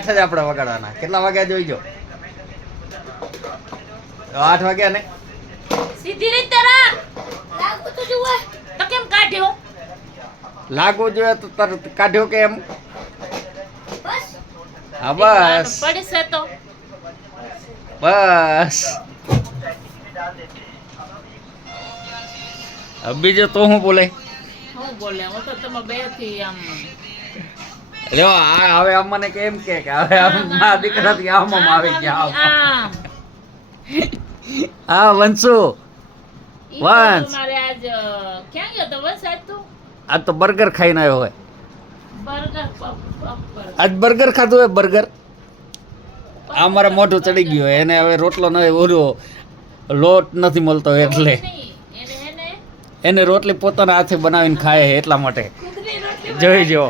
8 જ આપણે વગાડવાના. કેટલા વાગ્યા જોઈજો? 8 વાગ્યા ને? સીધી રીતે રાખ. લાગુ તો જુઓ. તો કેમ કાઢ્યો? લાગુ જોઈએ તો તરત કાઢ્યો કે એમ? બસ. હા બસ પડશે તો. બસ બીજું તો હું બોલે? હું બોલે હું તો તમે બે થી આમ જો આ હવે અમને કેમ કે હવે મારા દીકરાથી આમ આવી ગયા આમ હા વંશુ ઈ વંશ. મારે આજ ક્યાં ગયો તો વરસાદ તો આ તો બર્ગર ખાઈને આવ્યો હોય. બર્ગર આજ બર્ગર ખાધું હોય બર્ગર. આ મારે મોઢું ચડી ગયું હોય. એને હવે રોટલો ન ઓલો લોટ નથી મળતો એટલે એને એને એને રોટલી પોતાના હાથે બનાવીને ખાય એટલા માટે કુદરી રોટલી જોઈ જો.